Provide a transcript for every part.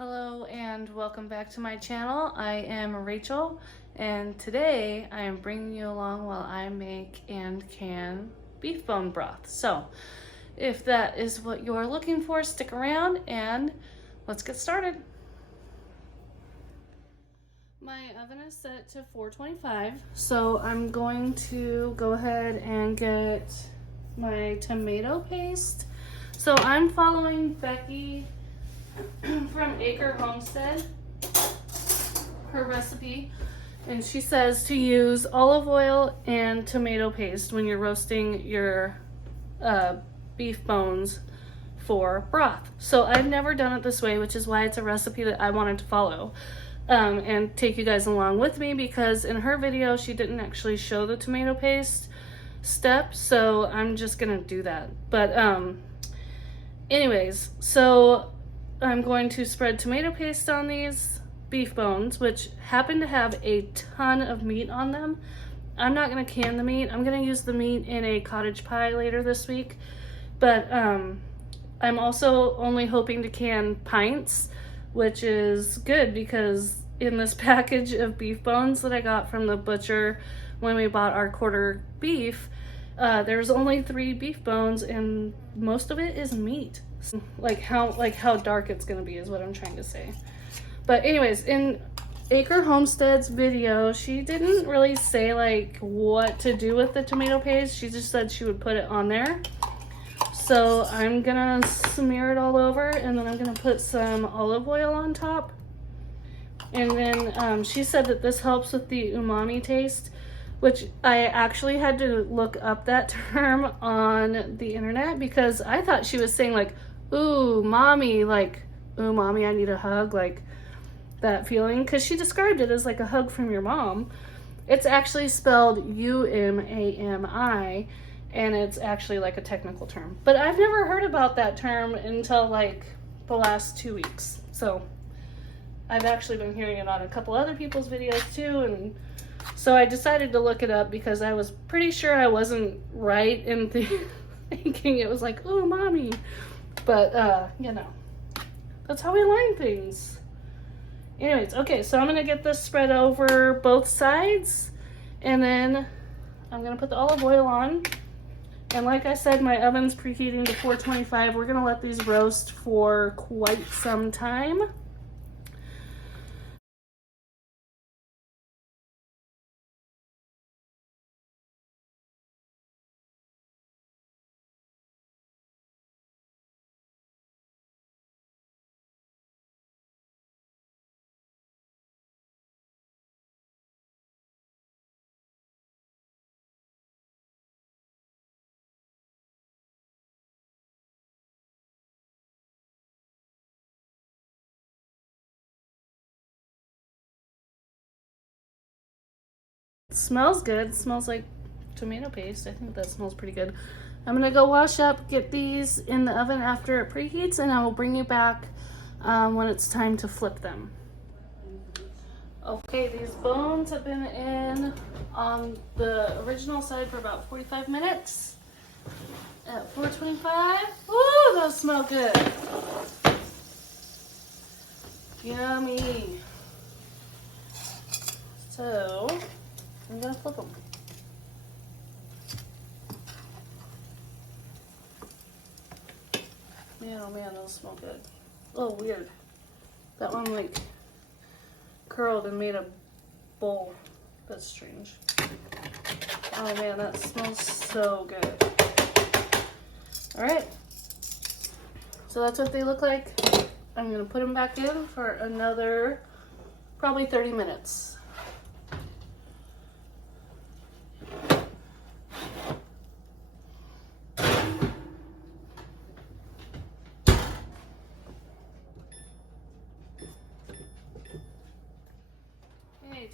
Hello and welcome back to my channel. I am Rachel and today I am bringing you along while I make and can beef bone broth. So if that is what you're looking for, stick around and let's get started. My oven is set to 425, so I'm going to go ahead and get my tomato paste. So I'm following Becky from Acre Homestead, her recipe, and she says to use olive oil and tomato paste when you're roasting your beef bones for broth. So I've never done it this way, which is why it's a recipe that I wanted to follow and take you guys along with me, because in her video she didn't actually show the tomato paste step, so I'm just gonna do that. But anyways, so I'm going to spread tomato paste on these beef bones, which happen to have a ton of meat on them. I'm not going to can the meat. I'm going to use the meat in a cottage pie later this week. But I'm also only hoping to can pints, which is good because in this package of beef bones that I got from the butcher when we bought our quarter beef, there's only 3 beef bones and most of it is meat. Like how dark it's gonna be is what I'm trying to say. But anyways, in Acre Homestead's video, she didn't really say like what to do with the tomato paste. She just said she would put it on there. So I'm gonna smear it all over and then I'm gonna put some olive oil on top. And then she said that this helps with the umami taste, which I actually had to look up that term on the internet because I thought she was saying like, ooh, mommy, like, ooh, mommy, I need a hug, like that feeling, because she described it as like a hug from your mom. It's actually spelled U-M-A-M-I, and it's actually like a technical term. But I've never heard about that term until like the last 2 weeks. So I've actually been hearing it on a couple other people's videos too, and so I decided to look it up because I was pretty sure I wasn't right in thinking it was like, oh, mommy. But, you know, that's how we learn things. Anyways, okay, so I'm going to get this spread over both sides, and then I'm going to put the olive oil on. And like I said, my oven's preheating to 425. We're going to let these roast for quite some time. It smells good. It smells like tomato paste. I think that smells pretty good. I'm gonna go wash up, get these in the oven after it preheats, and I will bring you back when it's time to flip them. Okay, these bones have been in on the original side for about 45 minutes at 425. Woo, those smell good. Yummy. So I'm gonna flip them. Man, oh man, those smell good. Oh, weird. That one like curled and made a bowl. That's strange. Oh man, that smells so good. Alright. So that's what they look like. I'm gonna put them back in for another probably 30 minutes.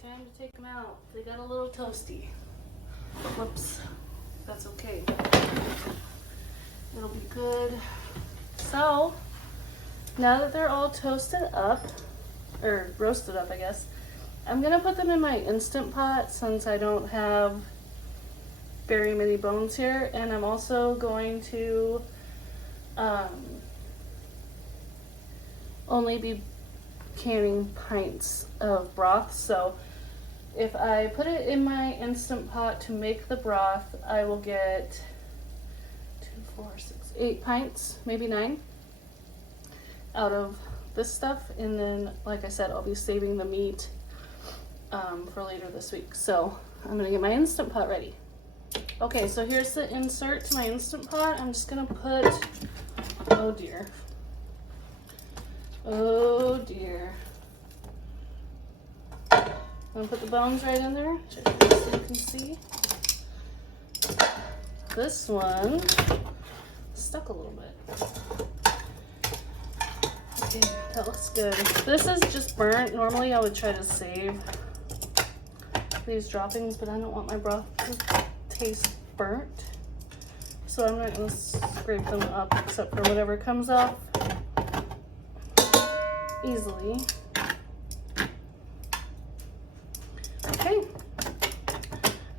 Time to take them out. They got a little toasty. Whoops. That's okay. It'll be good. So, now that they're all toasted up, or roasted up, I guess, I'm gonna put them in my Instant Pot since I don't have very many bones here, and I'm also going to only be canning pints of broth. So if I put it in my Instant Pot to make the broth, I will get 2, 4, 6, 8 pints, maybe 9 out of this stuff. And then, like I said, I'll be saving the meat for later this week. So I'm gonna get my Instant Pot ready. Okay, so here's the insert to my Instant Pot. I'm just gonna put, oh dear. Oh dear. I'm gonna put the bones right in there, so you can see. This one stuck a little bit. Okay, that looks good. This is just burnt. Normally I would try to save these droppings, but I don't want my broth to taste burnt. So I'm not gonna scrape them up except for whatever comes off easily. Okay,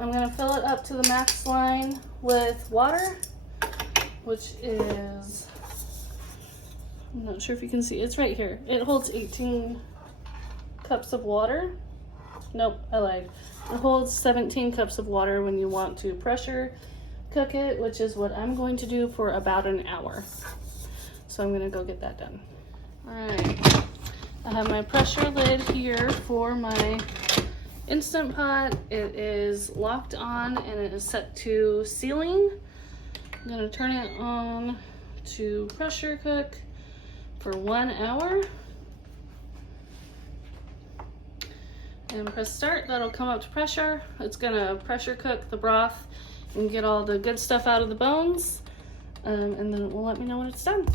I'm gonna fill it up to the max line with water, which is, I'm not sure if you can see, it's right here. It holds 18 cups of water. Nope, I lied. It holds 17 cups of water when you want to pressure cook it, which is what I'm going to do for about an hour. So I'm gonna go get that done. All right, I have my pressure lid here for my Instant Pot. It is locked on and it is set to sealing. I'm gonna turn it on to pressure cook for 1 hour. And press start. That'll come up to pressure. It's gonna pressure cook the broth and get all the good stuff out of the bones. And then it will let me know when it's done.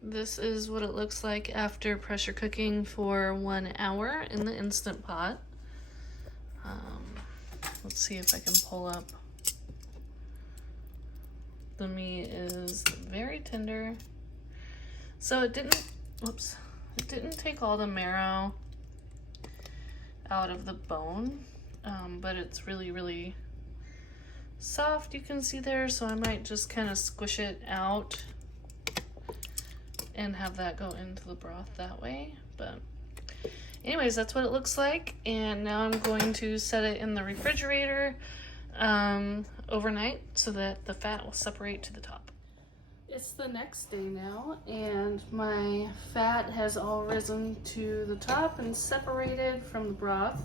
This is what it looks like after pressure cooking for 1 hour in the Instant Pot. Let's see if I can pull up. The meat is very tender. So it didn't take all the marrow out of the bone, but it's really, really soft, you can see there, so I might just kind of squish it out and have that go into the broth that way. But anyways, that's what it looks like, and now I'm going to set it in the refrigerator overnight so that the fat will separate to the top. It's the next day now, and my fat has all risen to the top and separated from the broth.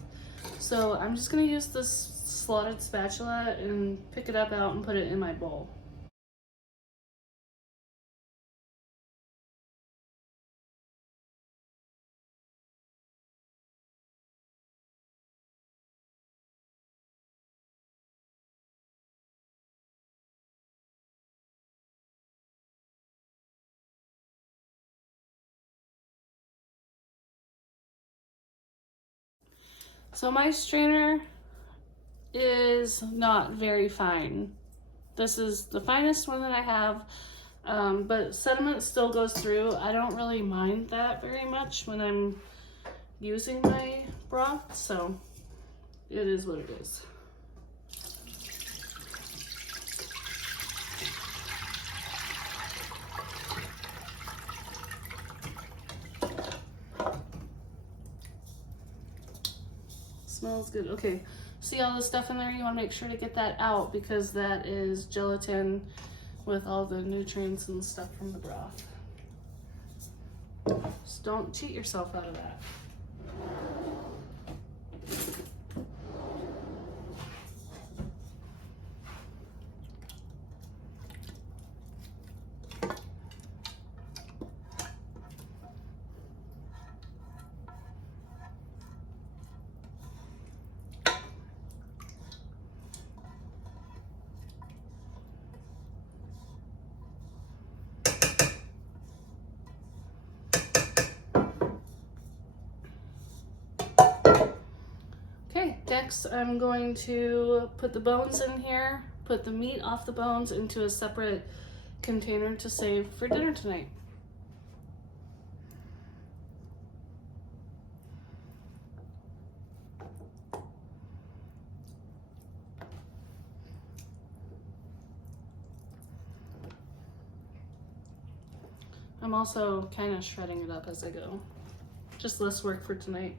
So I'm just gonna use this slotted spatula and pick it up out and put it in my bowl. So my strainer is not very fine. This is the finest one that I have, but sediment still goes through. I don't really mind that very much when I'm using my broth, so it is what it is. Smells good. Okay, see all the stuff in there? You want to make sure to get that out because that is gelatin with all the nutrients and stuff from the broth. Just don't cheat yourself out of that. Next, I'm going to put the bones in here, put the meat off the bones into a separate container to save for dinner tonight. I'm I'm also kind of shredding it up as I go. Just less work for tonight.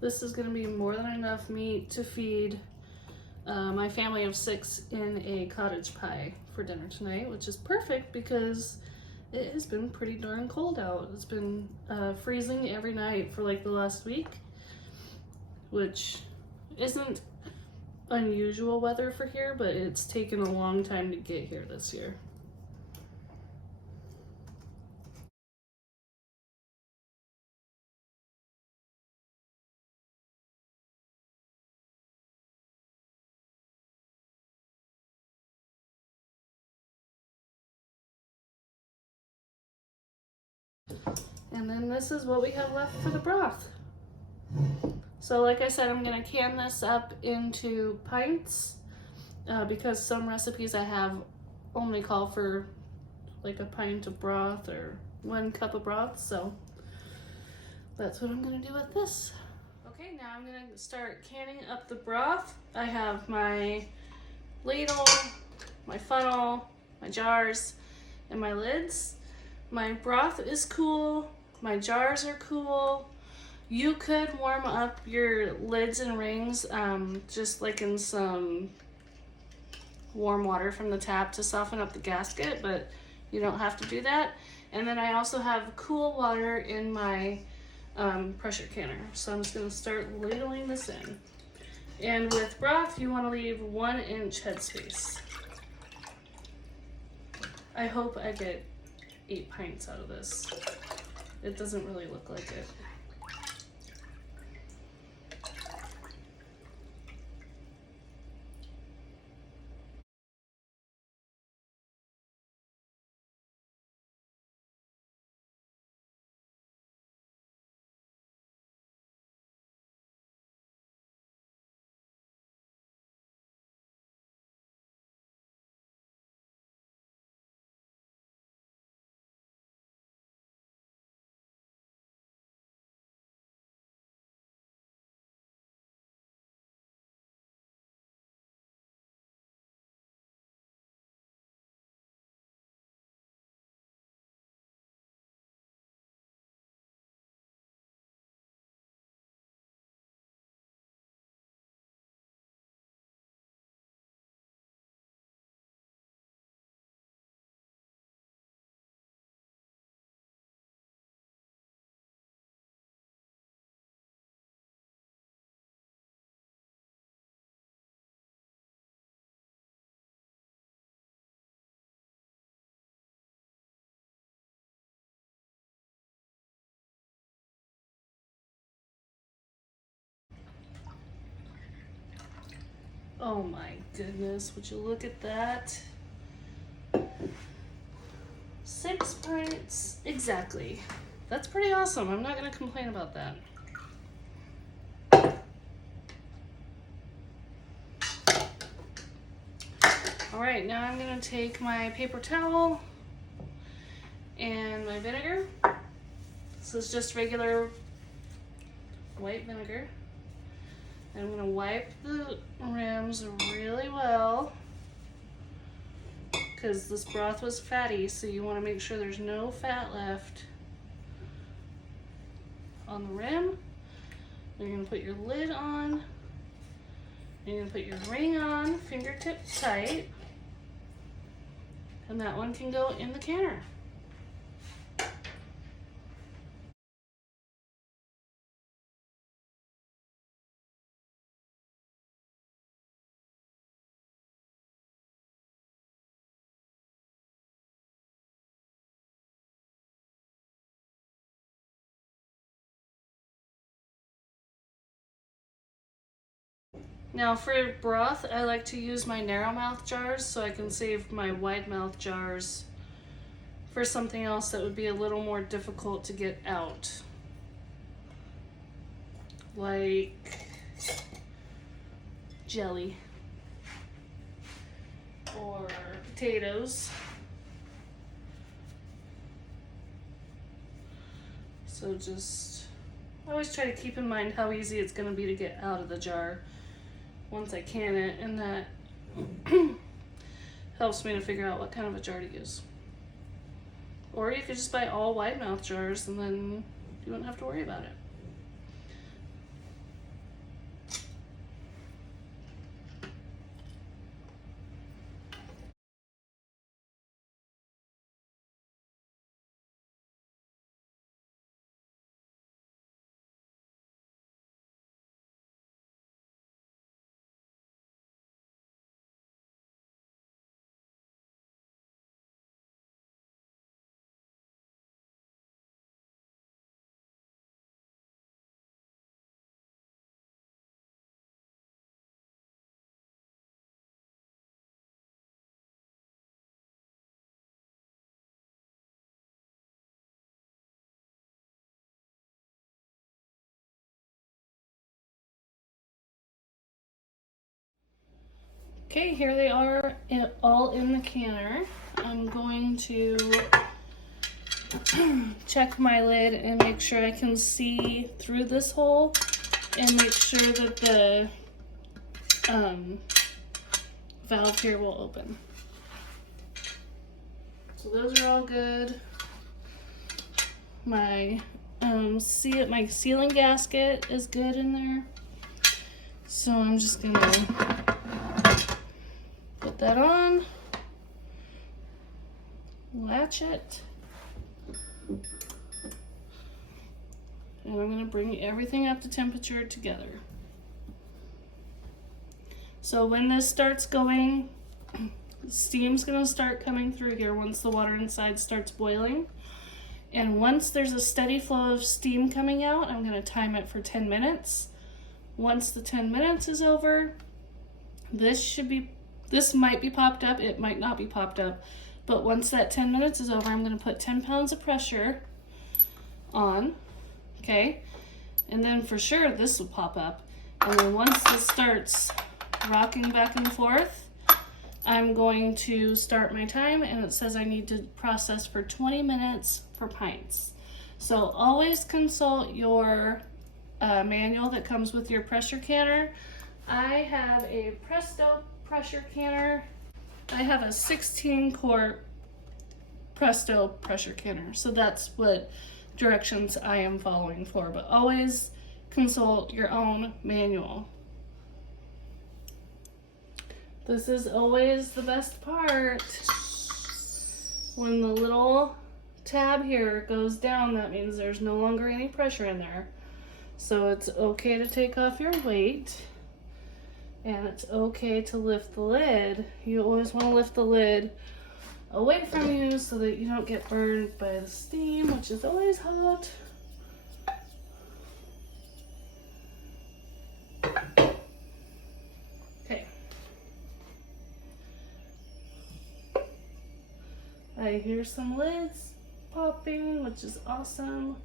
This is going to be more than enough meat to feed my family of 6 in a cottage pie for dinner tonight, which is perfect because it has been pretty darn cold out. It's been freezing every night for like the last week, which isn't unusual weather for here, but it's taken a long time to get here this year. And then this is what we have left for the broth. So like I said, I'm going to can this up into pints because some recipes I have only call for like a pint of broth or 1 cup of broth. So that's what I'm going to do with this. Okay, now I'm going to start canning up the broth. I have my ladle, my funnel, my jars, and my lids. My broth is cool. My jars are cool. You could warm up your lids and rings just like in some warm water from the tap to soften up the gasket, but you don't have to do that. And then I also have cool water in my pressure canner. So I'm just going to start ladling this in. And with broth, you want to leave 1 inch headspace. I hope I get 8 pints out of this. It doesn't really look like it. Oh my goodness, would you look at that? 6 pints, exactly. That's pretty awesome. I'm not gonna complain about that. All right, now I'm gonna take my paper towel and my vinegar. This is just regular white vinegar. I'm gonna wipe the rims really well because this broth was fatty, so you wanna make sure there's no fat left on the rim. Then you're gonna put your lid on. You're gonna put your ring on, fingertip tight. And that one can go in the canner. Now for broth, I like to use my narrow mouth jars so I can save my wide mouth jars for something else that would be a little more difficult to get out. Like jelly or potatoes. So just, I always try to keep in mind how easy it's going to be to get out of the jar once I can it, and that helps me to figure out what kind of a jar to use. Or you could just buy all wide mouth jars and then you wouldn't have to worry about it. Okay, here they are all in the canner. I'm going to check my lid and make sure I can see through this hole and make sure that the valve here will open. So those are all good. My my sealing gasket is good in there. So I'm just gonna put that on, latch it, and I'm gonna bring everything up to temperature together. So when this starts going, steam's gonna start coming through here once the water inside starts boiling. And once there's a steady flow of steam coming out, I'm gonna time it for 10 minutes. Once the 10 minutes is over, this might be popped up, it might not be popped up, but once that 10 minutes is over, I'm gonna put 10 pounds of pressure on, okay? And then for sure this will pop up. And then once this starts rocking back and forth, I'm going to start my time, and it says I need to process for 20 minutes for pints. So always consult your manual that comes with your pressure canner. I have a Presto pressure canner. I have a 16-quart Presto pressure canner. So that's what directions I am following for, but always consult your own manual. This is always the best part. When the little tab here goes down, that means there's no longer any pressure in there. So it's okay to take off your weight, and it's okay to lift the lid. You always want to lift the lid away from you so that you don't get burned by the steam, which is always hot. Okay. I hear some lids popping, which is awesome.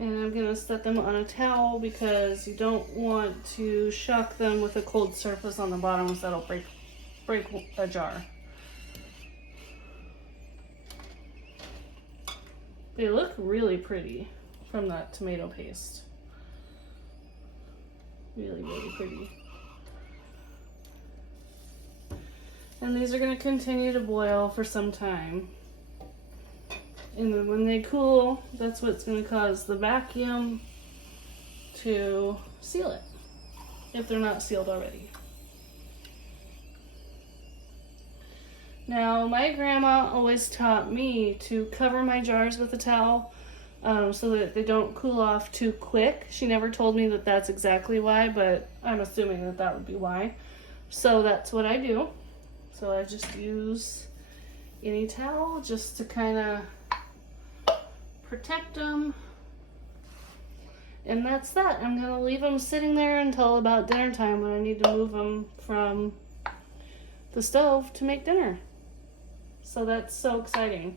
And I'm gonna set them on a towel because you don't want to shock them with a cold surface on the bottoms. That'll break a jar. They look really pretty from that tomato paste. Really, really pretty. And these are gonna continue to boil for some time. And then when they cool, that's what's going to cause the vacuum to seal it, if they're not sealed already. Now, my grandma always taught me to cover my jars with a towel so that they don't cool off too quick. She never told me that that's exactly why, but I'm assuming that that would be why. So that's what I do. So I just use any towel just to kind of protect them. And that's that. I'm going to leave them sitting there until about dinner time when I need to move them from the stove to make dinner. So that's so exciting.